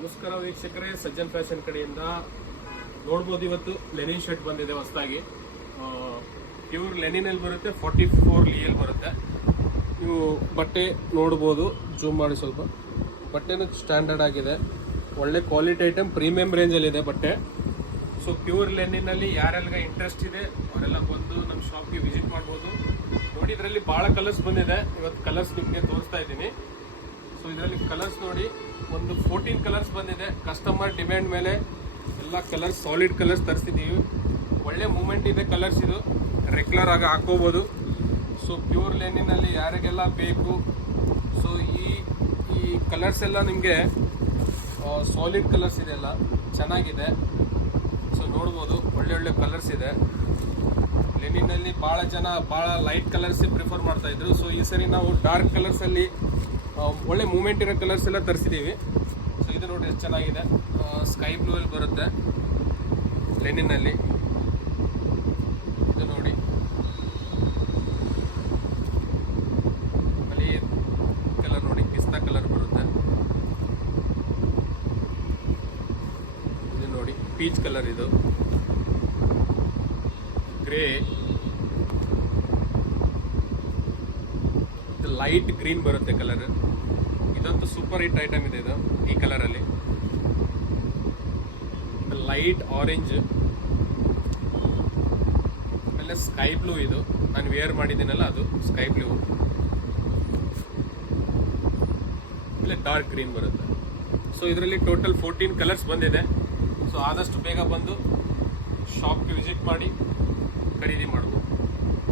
ನಮಸ್ಕಾರ ವೀಕ್ಷಕರೇ, ಸಜ್ಜನ್ ಫ್ಯಾಷನ್ ಕಡೆಯಿಂದ ನೋಡ್ಬೋದು. ಇವತ್ತು ಲೆನಿನ್ ಶರ್ಟ್ ಬಂದಿದೆ ಹೊಸದಾಗಿ. ಪ್ಯೂರ್ ಲೆನಿನ್ ಅಲ್ಲಿ ಬರುತ್ತೆ, 44 ಲಿಯಲ್ ಬರುತ್ತೆ. ನೀವು ಬಟ್ಟೆ ನೋಡ್ಬೋದು, ಜೂಮ್ ಮಾಡಿ ಸ್ವಲ್ಪ. ಬಟ್ಟೆನೂ ಸ್ಟ್ಯಾಂಡರ್ಡ್ ಆಗಿದೆ, ಒಳ್ಳೆ ಕ್ವಾಲಿಟಿ ಐಟಮ್, ಪ್ರೀಮಿಯಂ ರೇಂಜಲ್ಲಿ ಇದೆ ಬಟ್ಟೆ. ಸೊ ಪ್ಯೂರ್ ಲೆನಿನ್ ಅಲ್ಲಿ ಯಾರೆಲ್ಲ ಇಂಟ್ರೆಸ್ಟ್ ಇದೆ ಅವರೆಲ್ಲ ಬಂದು ನಮ್ಮ ಶಾಪ್ಗೆ ವಿಸಿಟ್ ಮಾಡ್ಬೋದು. ನೋಡಿ, ಇದರಲ್ಲಿ ಭಾಳ ಕಲರ್ಸ್ ಬಂದಿದೆ. ಇವತ್ತು ಕಲರ್ಸ್ ನಿಮಗೆ ತೋರಿಸ್ತಾ ಇದ್ದೀನಿ. ಸೊ ಇದರಲ್ಲಿ ಕಲರ್ಸ್ ನೋಡಿ, ಒಂದು 14 ಕಲರ್ಸ್ ಬಂದಿದೆ. ಕಸ್ಟಮರ್ ಡಿಮ್ಯಾಂಡ್ ಮೇಲೆ ಎಲ್ಲ ಕಲರ್ಸ್, ಸಾಲಿಡ್ ಕಲರ್ಸ್ ತರಿಸಿದ್ದೀವಿ. ಒಳ್ಳೆ ಮೂಮೆಂಟ್ ಇದೆ ಕಲರ್ಸ್, ಇದು ರೆಗ್ಯುಲರ್ ಆಗಿ ಹಾಕೋಬೋದು. ಸೊ ಪ್ಯೂರ್ ಲೆನಿನಲ್ಲಿ ಯಾರಿಗೆಲ್ಲ ಬೇಕು, ಸೊ ಈ ಕಲರ್ಸ್ ಎಲ್ಲ ನಿಮಗೆ ಸಾಲಿಡ್ ಕಲರ್ಸ್ ಇದೆ, ಎಲ್ಲ ಚೆನ್ನಾಗಿದೆ. ಸೊ ನೋಡ್ಬೋದು, ಒಳ್ಳೆ ಕಲರ್ಸ್ ಇದೆ. ಲೆನಿನಲ್ಲಿ ಭಾಳ ಜನ ಭಾಳ ಲೈಟ್ ಕಲರ್ಸ್ ಪ್ರಿಫರ್ ಮಾಡ್ತಾ ಇದ್ರು. ಸೊ ಈ ಸರಿ ನಾವು ಡಾರ್ಕ್ ಕಲರ್ಸಲ್ಲಿ ಒಳ್ಳೆ ಮೂಮೆಂಟ್ ಇರೋ ಕಲರ್ಸ್ ಎಲ್ಲ ತರಿಸಿದ್ದೀವಿ. ಸೊ ಇದು ನೋಡಿ ಎಷ್ಟು ಚೆನ್ನಾಗಿದೆ, ಸ್ಕೈ ಬ್ಲೂ ಅಲ್ಲಿ ಬರುತ್ತೆ ಲೆನಿನಲ್ಲಿ. ಇದು ನೋಡಿ, ಅಲ್ಲಿ ಕಲರ್ ನೋಡಿ, ಪಿಸ್ತಾ ಕಲರ್ ಬರುತ್ತೆ. ಇದು ನೋಡಿ, ಪೀಚ್ ಕಲರ್, ಇದು ಗ್ರೇ, ಲೈಟ್ ಗ್ರೀನ್ ಬರುತ್ತೆ ಕಲರ್. ಇದಂತೂ ಸೂಪರ್ ಹಿಟ್ ಐಟಮ್ ಇದೆ ಇದು, ಈ ಕಲರ್ ಅಲ್ಲಿ. ಲೈಟ್ ಆರೆಂಜ್, ಆಮೇಲೆ ಸ್ಕೈ ಬ್ಲೂ, ಇದು ನಾನು ವೇರ್ ಮಾಡಿದ್ದೀನಲ್ಲ ಅದು ಸ್ಕೈ ಬ್ಲೂ. ಆಮೇಲೆ ಡಾರ್ಕ್ ಗ್ರೀನ್ ಬರುತ್ತೆ. ಸೊ ಇದರಲ್ಲಿ ಟೋಟಲ್ 14 ಕಲರ್ಸ್ ಬಂದಿದೆ. ಸೊ ಆದಷ್ಟು ಬೇಗ ಬಂದು ಶಾಪ್ಗೆ ವಿಸಿಟ್ ಮಾಡಿ ಖರೀದಿ ಮಾಡ್ಬೋದು.